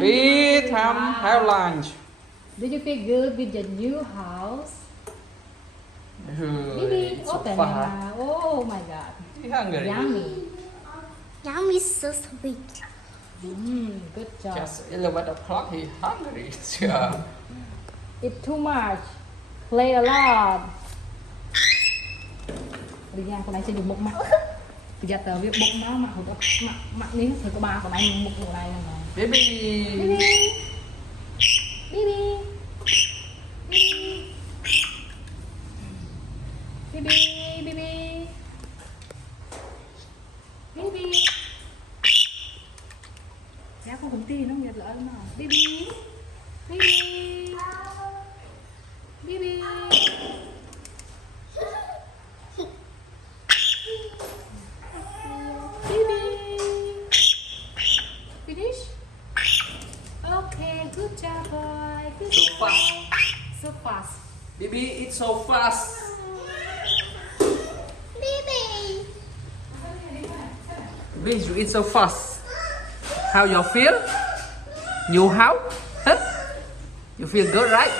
Be time have lunch. Did you feel good with your new house? Bibi, It's so open far. now. Oh my god. You hungry? Yummy. Yummy is so sweet. Good job. Just 11 o'clock. He hungry. Yeah. Eat too much. Play a lot. Đi nha, con này sẽ dùng một mặt. Bây giờ tớ việc bụng nó mặt mặt nín thì có ba của mày một này nè. Baby. Bibi. Bibi. Bibi. Bibi. Bibi. Giá con cũng tin nó nhiệt lỡ mà. Bibi. Bibi. Bibi. Bibi. Finish? Okay, good job, boy. Good So job. fast. So fast. Baby, it's so fast. Baby. Baby, you eat so fast. How you feel? New house? Huh? You feel good, right?